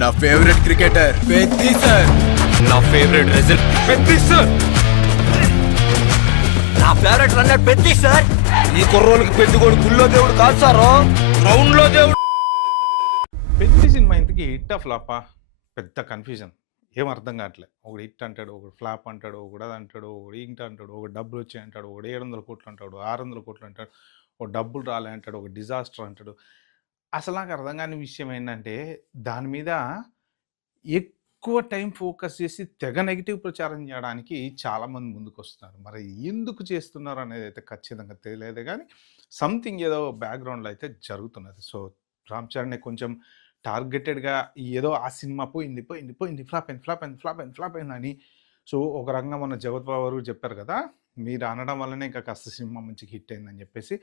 నా favourite cricketer Peddi sir. నా favourite wrestle Peddi sir. నా ఫేవరెట్ రన్నర్ పెద్ది సార్. ఈ కుర్రోళ్ళకి పెద్దిగోడు గుళ్ళో దేవుడు కాదు సార్, గ్రౌండ్ లో దేవుడు. పెద్ది సినిమా ఇంతకీ హిట్ ఆ ఫ్లాపా? పెద్ద కన్ఫ్యూజన్, ఏం అర్థం కావట్లేదు. ఒకడు హిట్ అంటాడు, ఒకడు ఫ్లాప్ అంటాడు, ఒకడు అది అంటాడు, ఒకడు ఇంట అంటాడు, ఒక డబ్బులు వచ్చాయి అంటాడు, ఒకడు 700 కోట్లు అంటాడు, 600 కోట్లు అంటాడు, ఒక డబ్బులు రాలే అంటాడు, ఒక డిజాస్టర్ అంటాడు. అసలు నాకు అర్థం కాని విషయం ఏంటంటే దాని మీద ఎక్కువ టైం ఫోకస్ చేసి తెగ నెగిటివ్ ప్రచారం చేయడానికి చాలామంది ముందుకు వస్తున్నారు. మరి ఎందుకు చేస్తున్నారు అనేది అయితే ఖచ్చితంగా తెలియదు, కానీ సంథింగ్ ఏదో బ్యాక్గ్రౌండ్లో అయితే జరుగుతున్నది. సో రామ్ చరణ్ కొంచెం టార్గెటెడ్గా ఏదో ఆ సినిమా పోయింది పోయింది పోయింది ఫ్లాప్ అయింది ఫ్లాప్ అయింది ఫ్లాప్ అయింది ఫ్లాప్ అయింది అని. సో ఒక రంగం మన జగత్ బాబు గారు చెప్పారు కదా, మీరు అనడం వల్లనే ఇంకా కాస్త సినిమా మంచిగా హిట్ అయిందని చెప్పేసి.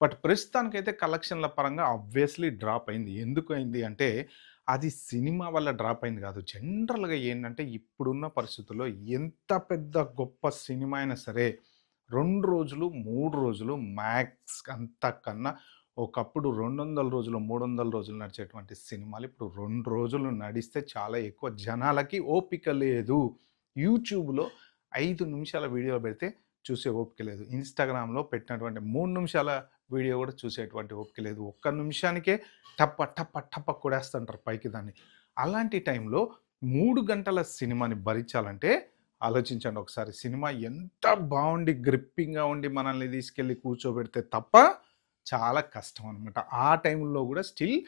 బట్ ప్రస్తుతానికైతే కలెక్షన్ల పరంగా ఆబ్వియస్లీ డ్రాప్ అయింది. ఎందుకు అయింది అంటే అది సినిమా వల్ల డ్రాప్ అయింది కాదు. జనరల్గా ఏంటంటే ఇప్పుడున్న పరిస్థితుల్లో ఎంత పెద్ద గొప్ప సినిమా అయినా సరే 2 రోజులు 3 రోజులు మ్యాక్స్, అంతకన్నా ఒకప్పుడు 200 రోజులు 300 రోజులు నడిచేటువంటి సినిమాలు ఇప్పుడు 2 రోజులు నడిస్తే చాలా ఎక్కువ. జనాలకి ఓపిక లేదు. యూట్యూబ్లో 5 నిమిషాల వీడియో పెడితే చూసే ఓపిక లేదు. ఇన్స్టాగ్రామ్లో పెట్టినటువంటి 3 నిమిషాల వీడియో కూడా చూసేటువంటి ఓపిక లేదు. 1 నిమిషానికే టప్ప టప్ప టప్ప కొడేస్తుంటారు పైకి దాన్ని. అలాంటి టైంలో 3 గంటల సినిమాని భరించాలంటే ఆలోచించండి ఒకసారి. సినిమా ఎంత బాగుండి గ్రిప్పింగ్గా ఉండి మనల్ని తీసుకెళ్ళి కూర్చోబెడితే తప్ప చాలా కష్టం అనమాట. ఆ టైంలో కూడా స్టిల్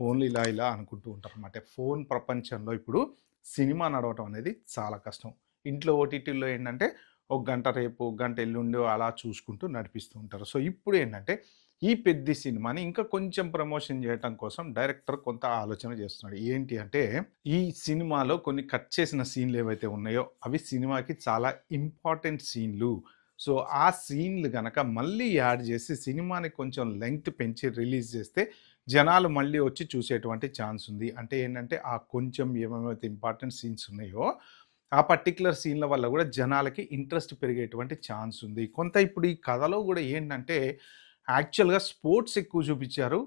ఫోన్లు ఇలా ఇలా అనుకుంటూ ఉంటారు అన్నమాట. ఫోన్ ప్రపంచంలో ఇప్పుడు సినిమా నడవటం అనేది చాలా కష్టం. ఇంట్లో ఓటీటీలో ఏంటంటే 1 గంట రేపు, 1 గంట ఎల్లుండి అలా చూసుకుంటూ నడిపిస్తూ ఉంటారు. సో ఇప్పుడు ఏంటంటే ఈ పెద్ద సినిమాని ఇంకా కొంచెం ప్రమోషన్ చేయడం కోసం డైరెక్టర్ కొంత ఆలోచన చేస్తున్నాడు. ఏంటి అంటే ఈ సినిమాలో కొన్ని కట్ చేసిన సీన్లు ఏవైతే ఉన్నాయో అవి సినిమాకి చాలా ఇంపార్టెంట్ సీన్లు. సో ఆ సీన్లు కనుక మళ్ళీ యాడ్ చేసి సినిమాని కొంచెం లెంగ్త్ పెంచి రిలీజ్ చేస్తే జనాలు మళ్ళీ వచ్చి చూసేటువంటి ఛాన్స్ ఉంది. అంటే ఏంటంటే ఆ కొంచెం ఏమేమైతే ఇంపార్టెంట్ సీన్స్ ఉన్నాయో ఆ పర్టికులర్ సీన్ల వల్ల కూడా జనాలకి ఇంట్రెస్ట్ పెరిగేటువంటి ఛాన్స్ ఉంది. కొంత ఇప్పుడు ఈ కథలో కూడా ఏంటంటే యాక్చువల్గా స్పోర్ట్స్ ఎక్కువ చూపించారు,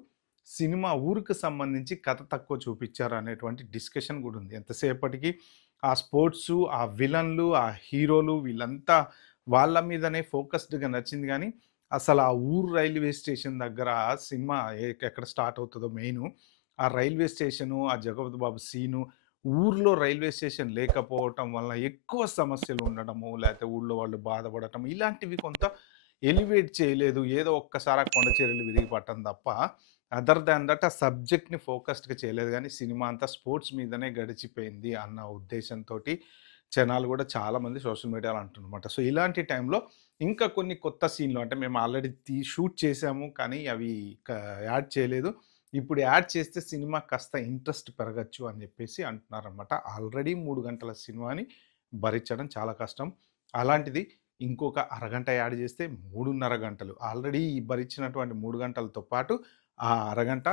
సినిమా ఊరికి సంబంధించి కథ తక్కువ చూపించారు అనేటువంటి డిస్కషన్ కూడా ఉంది. ఎంతసేపటికి ఆ స్పోర్ట్సు, ఆ విలన్లు, ఆ హీరోలు వీళ్ళంతా వాళ్ళ మీదనే ఫోకస్డ్గా నచ్చింది. కానీ అసలు ఆ ఊరు రైల్వే స్టేషన్ దగ్గర సినిమా ఎక్కడ స్టార్ట్ అవుతుందో మెయిన్ ఆ రైల్వే స్టేషను, ఆ జగపతి బాబు సీను, ఊర్లో రైల్వే స్టేషన్ లేకపోవటం వలన ఎక్కువ సమస్యలు ఉండడము, లేకపోతే ఊళ్ళో వాళ్ళు బాధపడటం, ఇలాంటివి కొంత ఎలివేట్ చేయలేదు. ఏదో ఒక్కసారి ఆ కొండ చర్యలు విరిగి పట్టడం తప్ప అదర్ దాన్ దట్ ఆ సబ్జెక్ట్ని ఫోకస్డ్గా చేయలేదు. కానీ సినిమా అంతా స్పోర్ట్స్ మీదనే గడిచిపోయింది అన్న ఉద్దేశంతో జనాలు కూడా చాలామంది సోషల్ మీడియాలో అంటున్నమాట. సో ఇలాంటి టైంలో ఇంకా కొన్ని కొత్త సీన్లు, అంటే మేము ఆల్రెడీ షూట్ చేసాము కానీ అవి యాడ్ చేయలేదు, ఇప్పుడు యాడ్ చేస్తే సినిమా కాస్త ఇంట్రెస్ట్ పెరగచ్చు అని చెప్పేసి అంటున్నారనమాట. ఆల్రెడీ 3 గంటల సినిమాని భరించడం చాలా కష్టం. అలాంటిది ఇంకొక అరగంట యాడ్ చేస్తే 3.5 గంటలు. ఆల్రెడీ భరించినటువంటి 3 గంటలతో పాటు ఆ అరగంట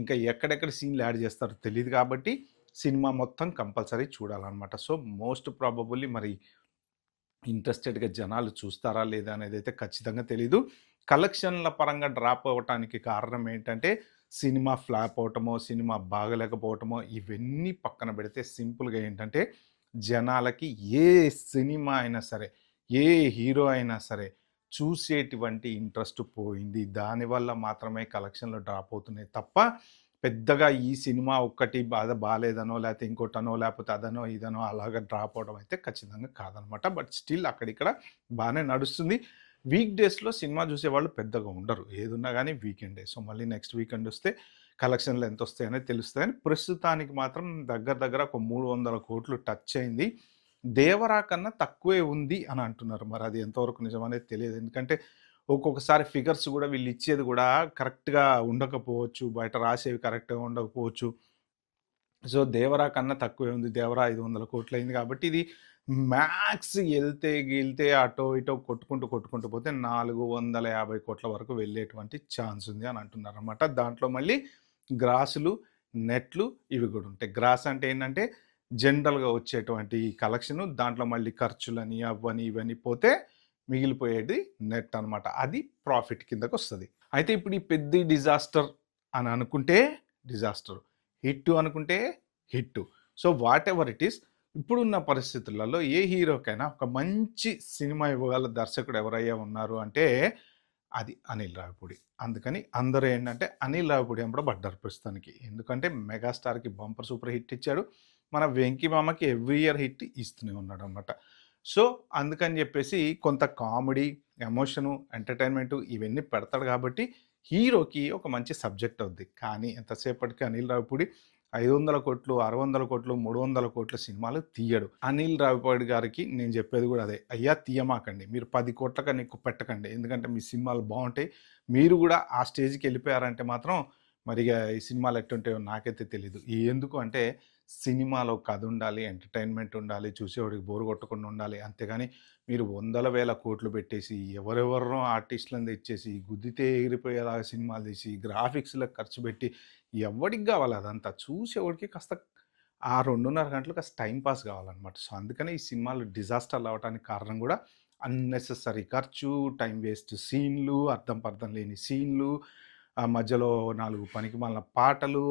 ఇంకా ఎక్కడెక్కడ సీన్లు యాడ్ చేస్తారో తెలియదు. కాబట్టి సినిమా మొత్తం కంపల్సరీ చూడాలన్నమాట. సో మోస్ట్ ప్రాబబుల్లీ మరి ఇంట్రెస్టెడ్గా జనాలు చూస్తారా లేదా అనేది అయితే ఖచ్చితంగా తెలీదు. కలెక్షన్ల పరంగా డ్రాప్ అవ్వటానికి కారణం ఏంటంటే సినిమా ఫ్లాప్ అవటమో, సినిమా బాగలేకపోవటమో, ఇవన్నీ పక్కన పెడితే సింపుల్గా ఏంటంటే జనాలకి ఏ సినిమా అయినా సరే, ఏ హీరో అయినా సరే చూసేటువంటి ఇంట్రెస్ట్ పోయింది. దానివల్ల మాత్రమే కలెక్షన్లు డ్రాప్ అవుతున్నాయి తప్ప పెద్దగా ఈ సినిమా ఒక్కటి బాలేదనో, లేకపోతే ఇంకోటనో, లేకపోతే అదనో ఇదనో అలాగా డ్రాప్ అవడం అయితే ఖచ్చితంగా కాదనమాట. బట్ స్టిల్ అక్కడిక్కడ బాగానే నడుస్తుంది. వీక్ డేస్లో సినిమా చూసేవాళ్ళు పెద్దగా ఉండరు, ఏదున్నా కానీ వీకెండే. సో మళ్ళీ నెక్స్ట్ వీకెండ్ వస్తే కలెక్షన్లు ఎంత వస్తాయనేది తెలుస్తాయని. ప్రస్తుతానికి మాత్రం దగ్గర ఒక 300 కోట్లు టచ్ అయింది. దేవరా కన్నా తక్కువే ఉంది అని అంటున్నారు. మరి అది ఎంతవరకు నిజమనేది తెలియదు. ఎందుకంటే ఒక్కొక్కసారి ఫిగర్స్ కూడా వీళ్ళు ఇచ్చేది కూడా కరెక్ట్గా ఉండకపోవచ్చు, బయట రాసేవి కరెక్ట్గా ఉండకపోవచ్చు. సో దేవరా కన్నా తక్కువే ఉంది. దేవరా 500 కోట్లు అయింది కాబట్టి ఇది మ్యాక్స్ వెళ్తే అటో ఇటో కొట్టుకుంటూ పోతే 450 కోట్ల వరకు వెళ్ళేటువంటి ఛాన్స్ ఉంది అని అంటున్నారు అనమాట. దాంట్లో మళ్ళీ గ్రాసులు, నెట్లు ఇవి కూడా ఉంటాయి. గ్రాస్ అంటే ఏంటంటే జనరల్గా వచ్చేటువంటి కలెక్షను, దాంట్లో మళ్ళీ ఖర్చులని అవని ఇవన్నీ పోతే మిగిలిపోయేది నెట్ అనమాట. అది ప్రాఫిట్ కిందకు వస్తుంది. అయితే ఇప్పుడు ఈ పెద్ద డిజాస్టర్ అని అనుకుంటే డిజాస్టర్, హిట్ అనుకుంటే hit. So what ever it is, ఇప్పుడున్న పరిస్థితులలో ఏ హీరోకైనా ఒక మంచి సినిమా ఇవ్వగల దర్శకుడు ఎవరయ్యా ఉన్నారు అంటే అది అనిల్ రావిపూడి. అందుకని అందరూ ఏంటంటే అనిల్ రావిపూడి వెంబడ పడ్డారు ప్రస్తుతానికి. ఎందుకంటే మెగాస్టార్కి బంపర్ సూపర్ హిట్ ఇచ్చాడు, మన వెంకీ మామకి ఎవ్రీ ఇయర్ హిట్ ఇస్తూనే ఉన్నాడు అనమాట. సో అందుకని చెప్పేసి కొంత కామెడీ, ఎమోషను, ఎంటర్టైన్మెంటు ఇవన్నీ పెడతాడు కాబట్టి హీరోకి ఒక మంచి సబ్జెక్ట్ అవుద్ది. కానీ ఎంతసేపటికి అనిల్ రావిపూడి 500 కోట్లు, 600 కోట్లు, 300 కోట్ల సినిమాలు తీయడు. అనిల్ రావిపూడి గారికి నేను చెప్పేది కూడా అదే, అయ్యా తీయమాకండి, మీరు 10 కోట్ల కన్నా ఎక్కువ పెట్టకండి, ఎందుకంటే మీ సినిమాలు బాగుంటాయి. మీరు కూడా ఆ స్టేజ్కి వెళ్ళిపోయారంటే మాత్రం మరిగా ఈ సినిమాలు ఎట్టుంటాయో నాకైతే తెలీదు. ఎందుకు అంటే సినిమాలో కథ ఉండాలి, ఎంటర్టైన్మెంట్ ఉండాలి, చూసేవాడికి బోరు కొట్టకుండా ఉండాలి. అంతేగాని మీరు వందల వేల కోట్లు పెట్టేసి ఎవరెవరో ఆర్టిస్టులను తెచ్చేసి గుద్దితే ఎగిరిపోయేలాగా సినిమాలు తీసి గ్రాఫిక్స్లకు ఖర్చు పెట్టి ఎవడికి కావాలి అదంతా, చూసేవాడికి కాస్త ఆ 2.5 గంటలు కాస్త టైం పాస్ కావాలన్నమాట. సో అందుకని ఈ సినిమాలు డిజాస్టర్లు అవ్వడానికి కారణం కూడా అన్నెసెసరీ ఖర్చు, టైం వేస్ట్ సీన్లు, అర్థం పర్థం లేని సీన్లు, మధ్యలో 4 పనికిమాలిన పాటలు,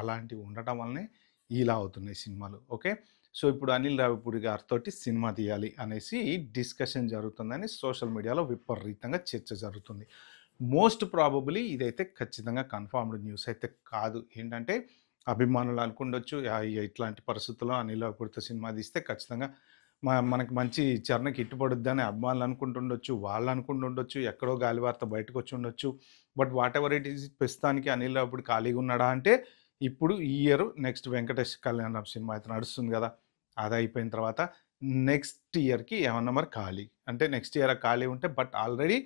అలాంటివి ఉండటం వల్లనే ఇలా అవుతున్నాయి సినిమాలు. ఓకే, సో ఇప్పుడు అనిల్ రావిపూడి గారితోటి సినిమా తీయాలి అనేసి డిస్కషన్ జరుగుతుందని సోషల్ మీడియాలో విపరీతంగా చర్చ జరుగుతుంది. మోస్ట్ ప్రాబబులీ ఇదైతే ఖచ్చితంగా కన్ఫర్మ్డ్ న్యూస్ అయితే కాదు. ఏంటంటే అభిమానులు అనుకుండొచ్చు, ఇట్లాంటి పరిస్థితుల్లో అనిల్ రావిపూడితో సినిమా తీస్తే ఖచ్చితంగా మనకి మంచి చరణకి ఇట్టుపడుద్దని అభిమానులు అనుకుంటుండొచ్చు, వాళ్ళు అనుకుంటుండొచ్చు, ఎక్కడో గాలివార్త బయటకు వచ్చి ఉండొచ్చు. But what ever it is, ప్రస్తుతానికి అనిల్ రావిపూడి ఖాళీగా ఉన్నాడా అంటే ఇప్పుడు ఈ year next Venkatesh Kalyan Ram cinema అయితే నడుస్తుంది కదా, అది అయిపోయిన తర్వాత నెక్స్ట్ ఇయర్కి ఏమన్నా మరి ఖాళీ అంటే నెక్స్ట్ ఇయర్ ఖాళీ ఉంటే, బట్ ఆల్రెడీ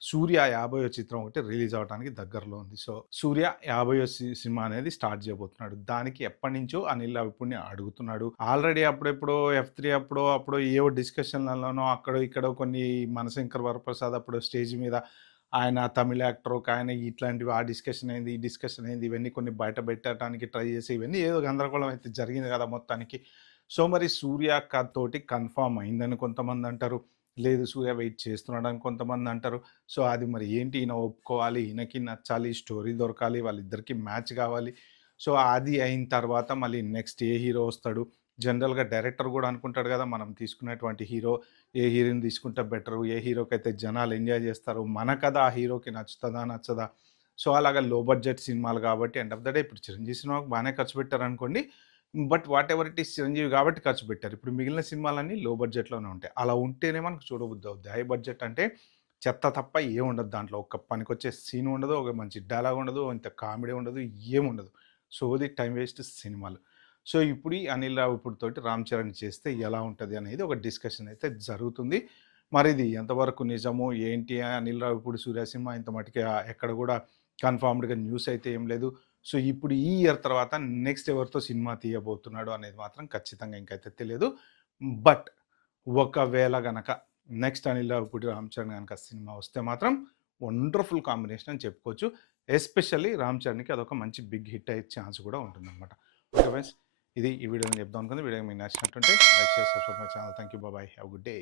సూర్య 50వ చిత్రం ఒకటి రిలీజ్ అవడానికి దగ్గరలో ఉంది. సో సూర్య 50వ సినిమా అనేది స్టార్ట్ చేయబోతున్నాడు. దానికి ఎప్పటి నుంచో అనిల్ రావిపూడిని అడుగుతున్నాడు. ఆల్రెడీ అప్పుడెప్పుడో F3 అప్పుడో ఏవో డిస్కషన్లలోనో అక్కడో ఇక్కడో కొన్ని మనశంకర్ వరప్రసాద్ అప్పుడు స్టేజ్ మీద ఆయన తమిళ యాక్టర్ ఒక ఆయన ఇట్లాంటివి ఆ డిస్కషన్ అయింది, ఈ డిస్కషన్ అయింది, ఇవన్నీ కొన్ని బయట పెట్టడానికి ట్రై చేసి ఇవన్నీ ఏదో గందరగోళం అయితే జరిగింది కదా మొత్తానికి. సో మరి సూర్య తోటి కన్ఫామ్ అయిందని కొంతమంది అంటారు, లేదు సూర్య వెయిట్ చేస్తున్నాడని కొంతమంది అంటారు. సో అది మరి ఏంటి, ఈయన ఒప్పుకోవాలి, ఈయనకి నచ్చాలి, స్టోరీ దొరకాలి, వాళ్ళిద్దరికి మ్యాచ్ కావాలి. సో అది అయిన తర్వాత మళ్ళీ నెక్స్ట్ ఏ హీరో వస్తాడు, జనరల్గా డైరెక్టర్ కూడా అనుకుంటాడు కదా, మనం తీసుకునేటువంటి హీరో ఏ హీరోని తీసుకుంటే బెటరు, ఏ హీరోకి అయితే జనాలు ఎంజాయ్ చేస్తారు, మన కదా ఆ హీరోకి నచ్చుతుందా నచ్చదా. సో అలాగా లో బడ్జెట్ సినిమాలు కాబట్టి ఎండ్ ఆఫ్ ద డే ఇప్పుడు చిరంజీవి సినిమాకి బాగానే ఖర్చు పెట్టారు అనుకోండి, but what ever it is Chiranjeevi కాబట్టి ఖర్చు పెట్టారు. ఇప్పుడు మిగిలిన సినిమాలన్నీ లో బడ్జెట్లోనే ఉంటాయి. అలా ఉంటేనే మనకు చూడబుద్ధి అవుద్ది. హై బడ్జెట్ అంటే చెత్త తప్ప ఏముండదు దాంట్లో, ఒక పనికొచ్చే సీన్ ఉండదు, ఒక మంచి డైలాగ్ ఉండదు, ఇంత కామెడీ ఉండదు, ఏముండదు. సో అది టైం వేస్ట్ సినిమాలు. సో ఇప్పుడు ఈ అనిల్ రావిపూడి తోటి రామ్ చరణ్ చేస్తే ఎలా ఉంటుంది అనేది ఒక డిస్కషన్ అయితే జరుగుతుంది. మరి ఇది ఎంతవరకు నిజము ఏంటి, అనిల్ రావిపూడి సూర్య సినిమా ఇంత మటుకే ఎక్కడ కూడా కన్ఫర్మ్డ్గా న్యూస్ అయితే ఏం లేదు. సో ఇప్పుడు ఈ ఇయర్ తర్వాత నెక్స్ట్ ఎవరితో సినిమా తీయబోతున్నాడు అనేది మాత్రం ఖచ్చితంగా ఇంకైతే తెలియదు. బట్ ఒకవేళ గనక నెక్స్ట్ అనిల్ రావిపూడి రామ్ చరణ్ కనుక సినిమా వస్తే మాత్రం వండర్ఫుల్ కాంబినేషన్ అని చెప్పుకోవచ్చు. ఎస్పెషల్లీ రామ్ చరణ్కి అదొక మంచి బిగ్ హిట్ అయ్యే ఛాన్స్ కూడా ఉంటుందన్నమాట. ఓకే ఫ్రెండ్స్, ఇది ఈ వీడియో నేను చెప్దాం అనుకుంది. వీడియో మీకు నచ్చినట్టుంటే లైక్ చేసి subscribe my channel. Thank you, bye, have good day.